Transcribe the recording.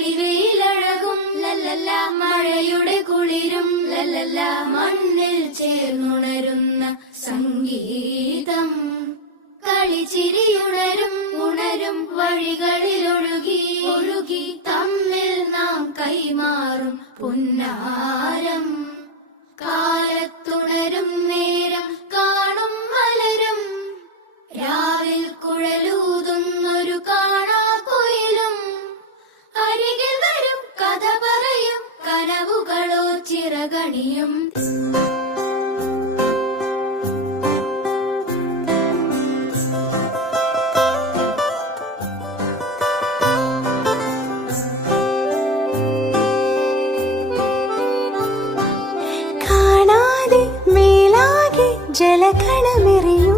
തെളിവെയിലഴകും ലല്ലല്ല, മഴയുടെ കുളിരും ലല്ലല്ല, മണ്ണിൽ ചേർന്നുണരുന്ന സംഗീതം. കളിച്ചിരിയുണരും ഉണരും വഴികളിൽ ഒഴുകി ഒഴുകി തമ്മിൽ നാം കൈമാറും പുന്നാരം. കാലത്തുണരും നേരം കാണും മലരും, രാവിൽ കുഴലൂതുന്നൊരു കാണാക്കുയിലും. അരികിൽ വരും കഥ പറയും കനവുകളോ ചിറകണിയും. ജലകണമെറിയും